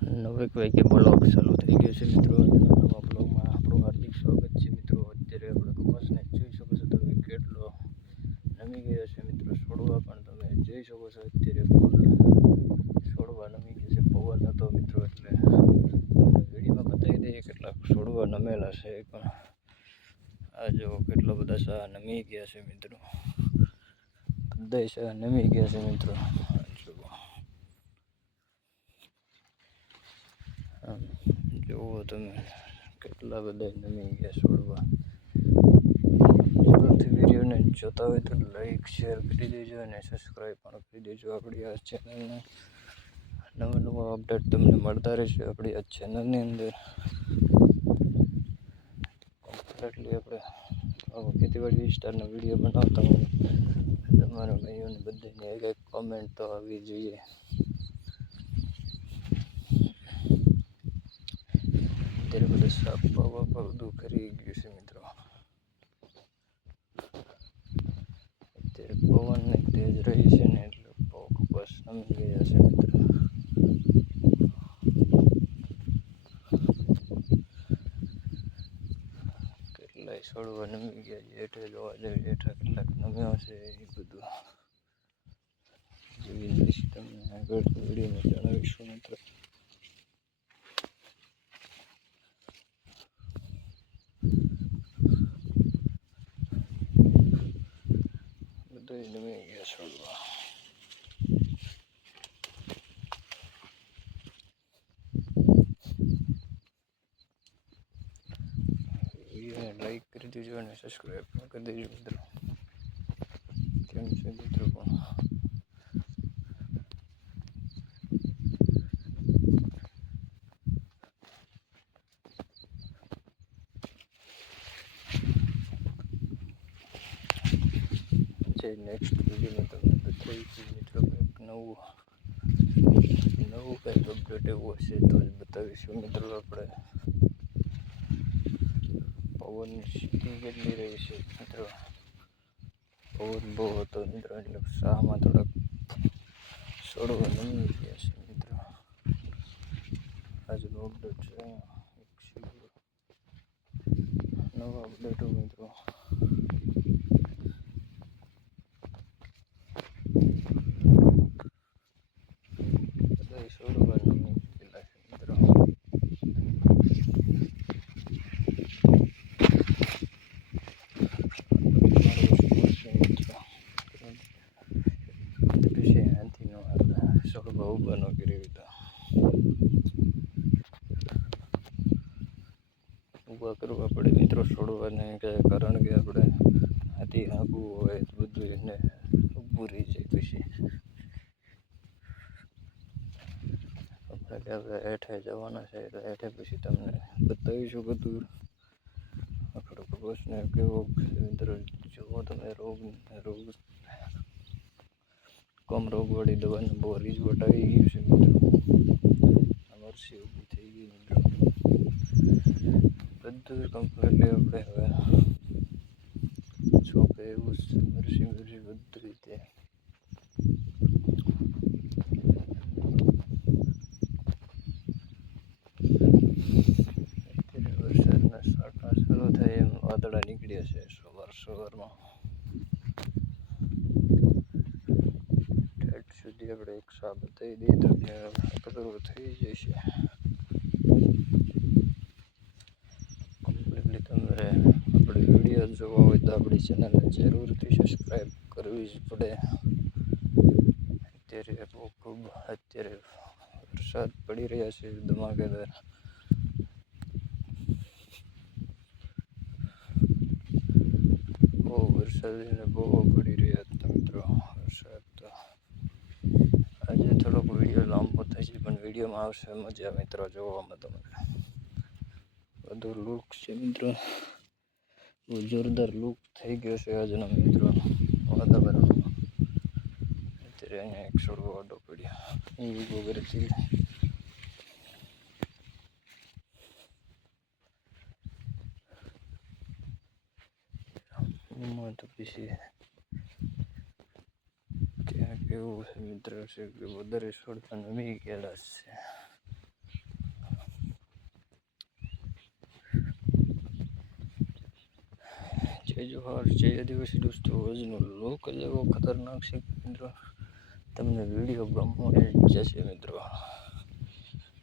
નવેક વાગે બ્લોગ ચાલુ થઈ ગયો છે મિત્રો. નવા બ્લોગમાં આપણું હાર્દિક સ્વાગત છે મિત્રો. અત્યારે આપણે કપાસને જોઈ શકો છો તમે કેટલો નમી ગયો છે મિત્રો. છોડવા પણ તમે જોઈ શકો છો અત્યારે છોડવા નમી ગયા છે. પવન હતો મિત્રો એટલે વિડીયોમાં બતાવી દઈએ કેટલાક છોડવા નમેલા છે. પણ આ જો કેટલા બધા સા નમી ગયા છે મિત્રો. બધા સા નમી ગયા છે મિત્રો. જુઓ તમે કેટલા બધા નમી ગયા છોડવા. જરૂરથી વિડીયોને જોતા હોય તો લાઈક શેર કરી દેજો અને સબસ્ક્રાઈબ પણ કરી દેજો આપણી આ ચેનલને. નવા અપડેટ તમને મળતા રહેશે આપણી આ ચેનલની અંદર. કમ્પ્લીટલી આપણે ખેતીવાડી વિસ્તારના વિડીયો બનાવતા હોય તમારા ભાઈઓને બધાને એક કોમેન્ટ તો આવવી જોઈએ. અત્યારે બધું સાપ બધું કરી ગયું છે મિત્રો. અત્યારે પવન ને તેજ રહી છે ને એટલે બસ નમી ગયા છે મિત્રો. કેટલાય છોડવા નમી ગયા છે. હેઠે જોવા જઈએ હેઠા કેટલાક નમ્યા છે એ બધું જોઈ લઈશ તમને આગળ વિડીયોમાં જણાવીશું મિત્રો. બધું નમી ગયા છોડવા. વિડીયોને લાઈક કરી દેજો અને સબસ્ક્રાઈબ પણ કરી દેજો મિત્રો. કેમ છે મિત્રો પણ જે નેક્સ્ટ વિડીયોમાં તમને બતાવીશું મિત્રો. કંઈક નવું કંઈક અપડેટ એવું હશે તો જ બતાવીશું મિત્રો. આપણે પવનની સ્થિતિ કેટલી રહી છે મિત્રો. પવન બહુ હતો મિત્રો એટલે શાહમાં થોડાક છોડવા નમી ગયા છે મિત્રો. આજનો અપડેટ છે નવા અપડેટો મિત્રો. બધા છોડવા નમી ગયેલા છે મિત્રો. છોડવા ઉભા ન કરી દીધા. ઊભા કરવા પડે મિત્રો છોડવાને કારણ કે આપણે હાથી હાંકવું હોય તો બધું એને ઊભું રહી જાય. પછી આપણે હવે હેઠે જવાના છે તો હેઠે પછી તમને બતાવીશું બધું. આપણો કપાસને કેવો મિત્રો જુઓ તમે. રોગ કમ રોગવાળી દવાનું બહુ રીઝવટ આવી ગયું છે મિત્રો. મરસી ઊભી થઈ ગઈ મિત્રો. બધું કમ્પ્લીટલી આપણે હવે છોપે એવું મરસી બધું રીતે અત્યારે વરસાદના છાંટા શરૂ થાય એમ વાદળા નીકળ્યા છે સવારમાં. ઠેઠ સુધી આપણે એક સા બતાવી દઈએ તો કચરો થઈ જશે. કમ્પ્લીટલી તમારે આપણે વિડીયો જોવા હોય તો આપણી ચેનલને જરૂરથી સબસ્ક્રાઈબ કરવી જ પડે. અત્યારે વરસાદ પડી રહ્યા છે ધમાકેદાર. બહુ વરસાદ બહુ પડી રહ્યા હતા મિત્રો. વરસાદ તો આજે થોડોક વિડીયો લાંબો થશે પણ વિડીયોમાં આવશે મજા મિત્રો જોવામાં. તમારે બધું લુક છે મિત્રો. બહુ જોરદાર લુક થઈ ગયો છે આજનો મિત્રો વાતાવરણમાં. અત્યારે અહીંયા એક છોડવો આડો પડ્યો એ વગેરે છે. એમાં તો પછી ત્યાં કેવું છે મિત્ર છે કે વધારે છોડતા નમી ગયેલા છે. જય જોહાર, જય આદિવાસી દોસ્તો. આજનો લોક જ એવો ખતરનાક છે મિત્રો, તમને વિડીયો ગમવા જશે મિત્રો.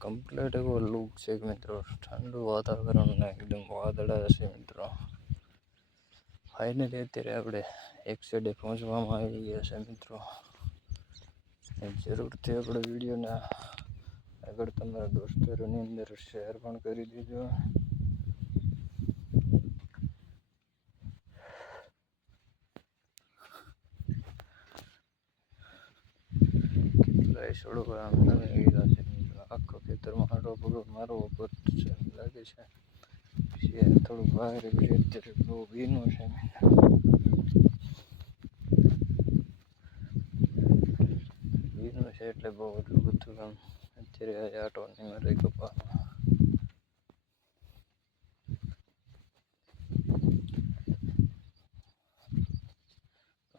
કમ્પ્લીટ એવો લુક છે મિત્રો, ઠંડુ વાતાવરણ ને એકદમ વાદળા હશે મિત્રો. ફાઇનલી અત્યારે આપણે એક સાઈડે પહોંચવામાં આવી ગયા છે મિત્રો. જરૂરથી આપણે વિડીયોને આગળ તમારા દોસ્તોની અંદર શેર પણ કરી દીધો. કેટલાય છોડવા આમ નવી ગયેલા છે મિત્રો. આખો ખેતરમાં મારો ઉપર છે લાગે છે. પછી થોડુંક બહાર અત્યારે બહુ ભીનું છે. ભીનું છે એટલે બહુ એટલું બધું આમ અત્યારે આટો નહીં મારે કપાસમાં.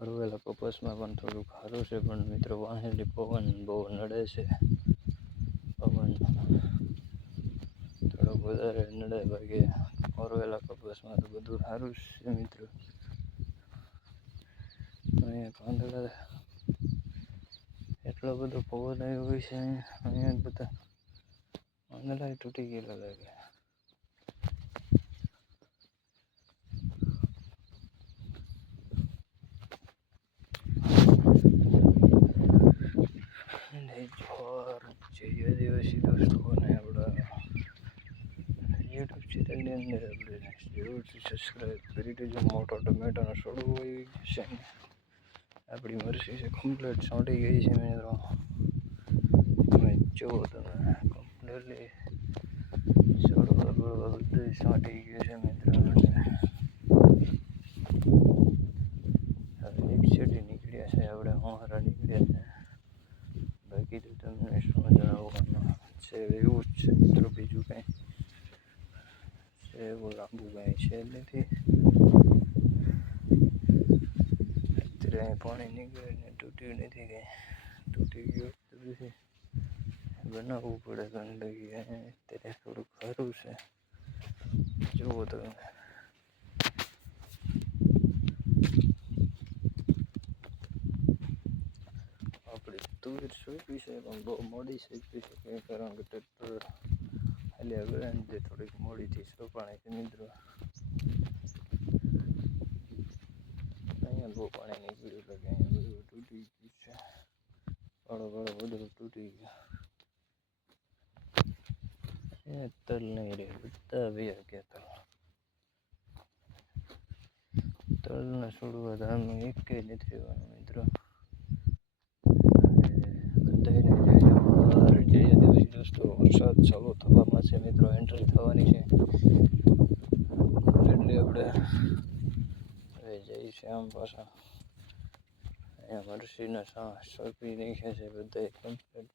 હળવેલા કપાસમાં પણ થોડુંક સારું છે, પણ મિત્રો વાહેલી પવન બહુ નડે છે. પવન થોડોક વધારે નડે, બાકી હળવેલા કપાસમાં તો બધું સારું છે મિત્રો. અહીંયા પાંદડા એટલો બધો પવન આવ્યો હોય છે, અહીંયા બધા પાંદડા તૂટી ગયેલા લાગે. જય આદિવાસી દોસ્તોને આપણા યુટ્યુબ ચેનલની અંદર આપણે જરૂરથી સબસ્ક્રાઈબ કરી દેજો. મોટો ટમેટાનો છોડવો આવી છે, આપણી મરસી છે કમ્પ્લીટ છોડી ગઈ છે મિત્રો. તમે જુઓ, તમે કમ્પ્લીટલી છોડવા બધું છોડી ગયું છે મિત્રો. હવે એક સાઈડે નીકળ્યા છે આપણે, અમારા નીકળ્યા છે. બાકી તો તમને શું જણાવવાનું છે, એવું જ છે મિત્રો. બીજું કંઈ છે એવું લાંબુ કંઈ છે નથી. અત્યારે અહીં પાણી નીકળે ને તૂટ્યું નથી, કંઈ તૂટી ગયું તો પછી બનાવવું પડે ગંદકી. અત્યારે થોડુંક સારું છે, જુઓ તમે. આપણી તુવેર સોંપી છે પણ બહુ મોડી સોંપી છે, કંઈ કારણ કે ટ્રેક્ટર હાલ્યા ગયા ને તે થોડીક મોડીથી સોંપાણી છે મિત્રો. અહીંયા બહુ પાણી નીકળ્યું એટલે કે અહીંયા બધું તૂટી ગયું છે. વાળો બધું તૂટી ગયું. એ તલ નહીં રહે, બધા વ્યા ગયા તલના છોડવા તો આમાં એક નથી રહેવાનું મિત્રો. જય આદિવાસી દોસ્તો, વરસાદ ચાલુ થવામાં છે મિત્રો, એન્ટ્રી થવાની છે એટલે આપણે હવે જઈએ છીએ આમ પાછા. અહીંયા મરસીના સોંપી નાખ્યા છે બધા કમ્પ્લીટ.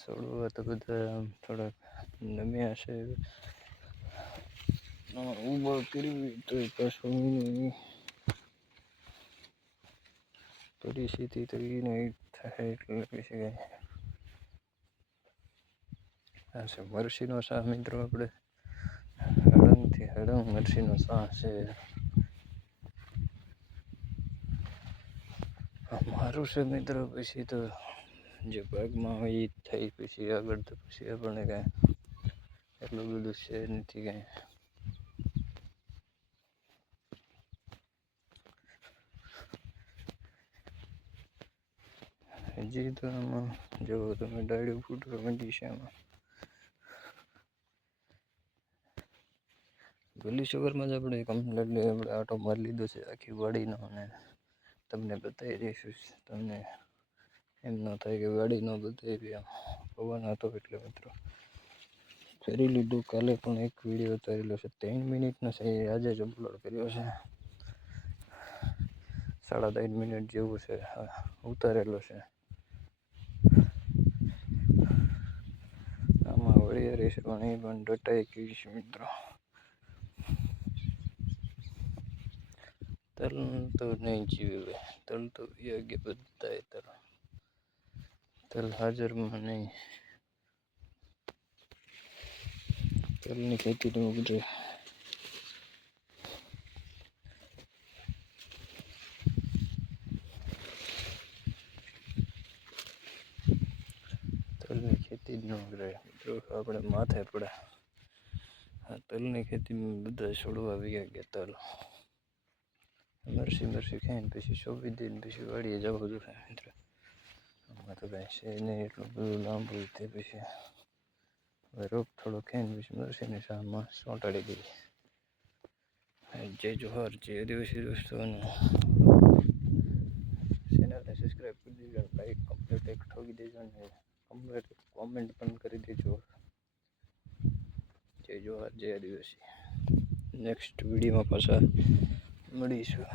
છોડવા તો બધા આમ થોડાક નમ્યા છે. ઉભા કરવી તો પાછું પરિસ્થિતિ તો એ નહીં થાય એટલે કહી શકાય. આ છે મરસીનો શાહ મિત્રો. આપણે હળંગથી હળંગ મરસીનો શાહ છે. મારું છે મિત્રો. પછી તો જે ભાગમાં હોય એ થઈ, પછી આગળ તો પછી આપણને કાંઈ એટલું બધું છે નથી કાંઈ. હજી તો આમાં જો તમે ડાળીઓ ફૂટવા માંડી છે. આમાં ગલી સુગરમાં જ આપણે કમ્પ્લીટલી આપણે આટો મારી લીધો છે આખી વાડીનો, અને તમને બતાવી દઈશું. તમને એમ ન થાય કે વાડી ન બતાવી, પવન હતો એટલે મિત્રો કરી લીધું. કાલે પણ એક વિડીયો ઉતારેલો છે 3 મિનિટનો છે, આજે જ અપલોડ કર્યો છે. 3.5 મિનિટ જેવું છે ઉતારેલો છે. આમાં વળિયા રહેશે પણ એ પણ ડટાઈ ગઈ છે મિત્રો. તલ તો નહીં જીવે, તલ તો યોગ્ય બધા તલ હાજરમાં નહીં. તલની ખેતીનું ઉગરે તલની ખેતી ન ઉગરે મિત્રો આપણે માથે પડે આ તલની ખેતીમાં બધા છોડવા આવી ગયા તલ મરસી ખાઈને પછી સોંપી દઈને પછી વાડીએ જવું જોઈએ મિત્રો આમાં તો કાંઈ છે નહીં એટલું બધું લાંબુ તે પછી હવે રોપ થોડો ખાઈને પછી મરસીની શામાં ચોંટાડી દઈએ જય જોહાર જય આદિવાસી દોસ્તોને ચેનલને સબસ્ક્રાઈબ કરી દેજો લાઈક કમ્પ્લીટ એક ઠોકી દેજો ને કમ્પ્લીટ કોમેન્ટ પણ કરી દેજો જય જોહાર જય આદિવાસી નેક્સ્ટ વિડીયોમાં પાછા મળીશું